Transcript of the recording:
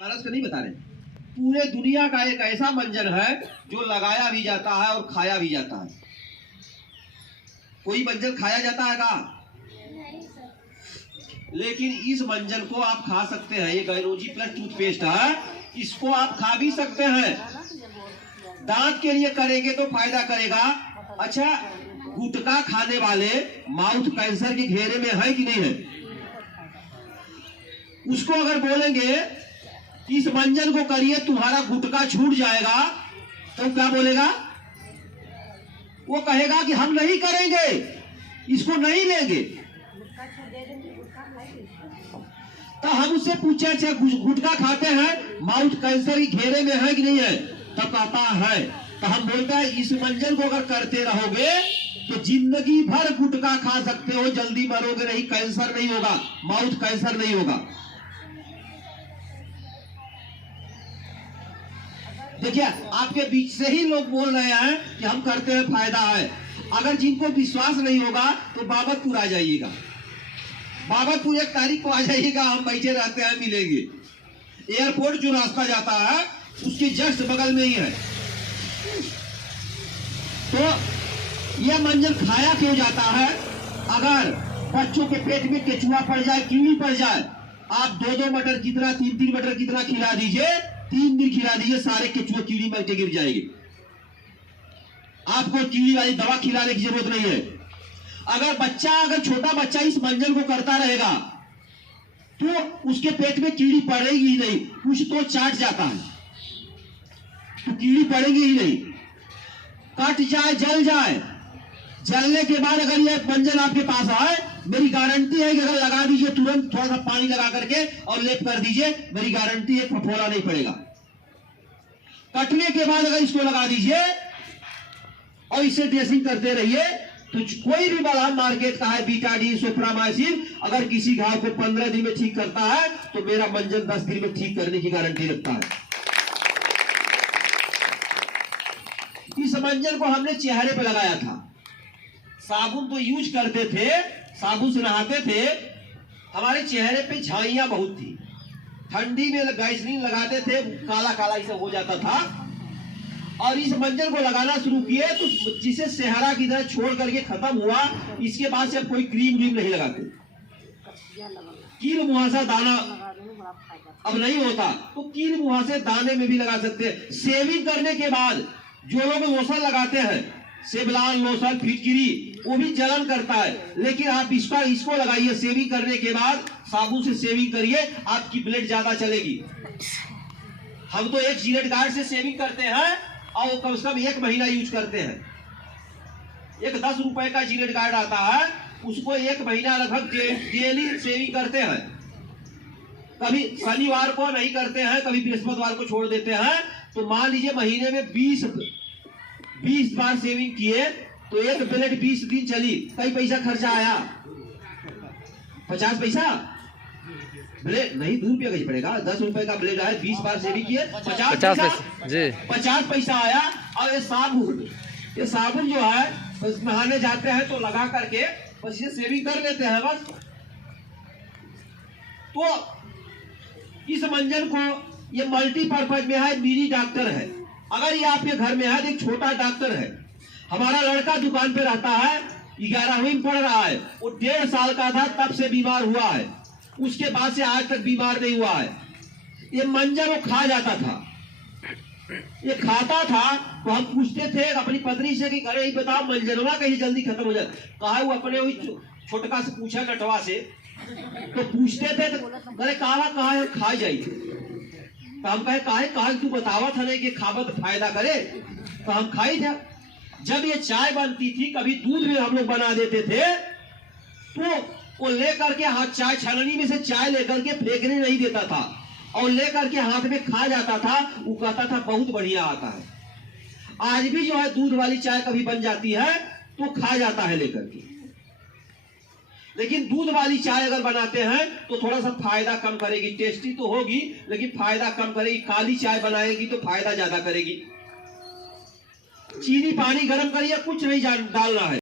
बनारस का नहीं बता रहे, पूरे दुनिया का एक ऐसा मंजन है जो लगाया भी जाता है और खाया भी जाता है। कोई मंजन खाया जाता है का? लेकिन इस मंजन को आप खा सकते हैं। ये गायरोजी प्लस टूथपेस्ट है, इसको आप खा भी सकते हैं। दांत के लिए करेंगे तो फायदा करेगा। अच्छा, गुटखा खाने वाले माउथ कैंसर के घेरे में है कि नहीं है? उसको अगर बोलेंगे इस मंजन को करिए तुम्हारा गुटखा छूट जाएगा, तो क्या बोलेगा? वो कहेगा कि हम नहीं करेंगे, इसको नहीं लेंगे। तो हम उससे पूछे अच्छा गुटखा खाते हैं, माउथ कैंसर के घेरे में है कि नहीं है? तो कहता है। तो हम बोलते हैं इस मंजन को अगर करते रहोगे तो जिंदगी भर गुटखा खा सकते हो, जल्दी मरोगे नहीं, कैंसर नहीं होगा, माउथ कैंसर नहीं होगा। देखिए, आपके बीच से ही लोग बोल रहे हैं कि हम करते हैं, फायदा है। अगर जिनको विश्वास नहीं होगा तो बाबतपुर आ जाइएगा। बाबतपुर 1 तारीख को आ जाइएगा, हम बैठे रहते हैं, मिलेंगे। एयरपोर्ट जो रास्ता जाता है उसके जस्ट बगल में ही है। तो यह मंजन खाया क्यों जाता है? अगर बच्चों के पेट में केचुआ पड़ जाए, कीड़ी पड़ जाए, आप 2-2 मटर कितना, 3-3 मटर कितना खिला दीजिए, 3 दिन खिला दीजिए, सारे केचुए कीड़ी मर के गिर जाएंगे। आपको कीड़ी वाली दवा खिलाने की जरूरत नहीं है। अगर छोटा बच्चा इस मंजन को करता रहेगा तो उसके पेट में कीड़ी पड़ेगी ही नहीं। कुछ तो चाट जाता है तो कीड़ी पड़ेगी ही नहीं। कट जाए, जल जाए, जलने के बाद अगर यह मंजन आपके पास आए, मेरी गारंटी है कि अगर लगा दीजिए तुरंत थोड़ा सा पानी लगा करके और लेप कर दीजिए, मेरी गारंटी है फफोला नहीं पड़ेगा। कटने के बाद अगर इसको लगा दीजिए और इसे ड्रेसिंग करते रहिए तो कोई भी बलहम मार्केट का है, बीटाडीन, सुप्रामाइसिन, अगर किसी घाव को 15 दिन में ठीक करता है तो मेरा मंजन 10 दिन में ठीक करने की गारंटी रखता है। इस मंजन को हमने चेहरे पे लगाया था। साबुन तो यूज करते थे, साबुन से नहाते थे, हमारे चेहरे पे झाइयां बहुत थी। ठंडी में गैसलीन लगाते थे, काला काला ये सब हो जाता था। और इस मंजन को लगाना शुरू किए तो जिसे सेहरा की तरह छोड़ करके खत्म हुआ। इसके बाद से अब कोई क्रीम व्रीम नहीं लगाते। कील मुहासा दाना अब नहीं होता, तो कील मुहासे दाने में भी लगा सकते हैं। शेविंग करने के बाद जो लोग लोशन लगाते हैं, सेवलान लोशन, फिटकिरी, वो भी जलन करता है। लेकिन आप इसको लगाइए, शेविंग करने के बाद साबुन से शेविंग करिए, आपकी ब्लेड ज्यादा चलेगी। हम तो एक जिलेट गार्ड से शेविंग करते हैं और कम से कम 1 महीना यूज करते हैं। एक 10 रुपए का जिलेट गार्ड आता है, उसको 1 महीना लगभग डेली शेविंग करते हैं। कभी शनिवार को नहीं करते हैं, कभी बृहस्पतिवार को छोड़ देते हैं। तो मान लीजिए महीने में 20 बार शेविंग किए तो एक ब्लेड 20 दिन चली, कई पैसा खर्चा आया? 50 पैसा। ब्लेड नहीं, 2 रुपया कैसे पड़ेगा? 10 रुपए का ब्लेड है, 20 बार शेविंग किए, 50 पैसा आया। और ये साबुन जो है बस नहाने जाते हैं तो लगा करके बस ये शेविंग कर लेते हैं बस। तो इस मंजन को ये मल्टीपर्पज में है, मिनी डॉक्टर है। अगर ये आपके घर में है तो एक छोटा डॉक्टर है। हमारा लड़का दुकान पे रहता है, 11वीं में पढ़ रहा है, वो 1.5 साल का था तब से बीमार हुआ है, उसके बाद से आज तक बीमार नहीं हुआ है। ये मंजन वो खा जाता था, ये खाता था। तो हम पूछते थे अपनी पत्नी से कि अरे बताओ मंजनवा कहीं जल्दी खत्म हो जाए। कहा वो अपने वही छोटका से पूछा, नटवा से, तो पूछते थे तो अरे कहा है खा जाई। तो हम कहे तू बतावा था नहीं कि खावत फायदा करे, तो हम खाई थे। जब ये चाय बनती थी, कभी दूध में हम लोग बना देते थे, तो वो लेकर के हाथ चाय छलनी में से चाय लेकर के फेंकने नहीं देता था और लेकर के हाथ में खा जाता था। वो कहता था बहुत बढ़िया आता है। आज भी जो है दूध वाली चाय कभी बन जाती है तो खा जाता है लेकर के। लेकिन दूध वाली चाय अगर बनाते हैं तो थोड़ा सा फायदा कम करेगी। टेस्टी तो होगी लेकिन फायदा कम करेगी। काली चाय बनाएगी तो फायदा ज्यादा करेगी। चीनी पानी गर्म करिए, कुछ नहीं डालना है।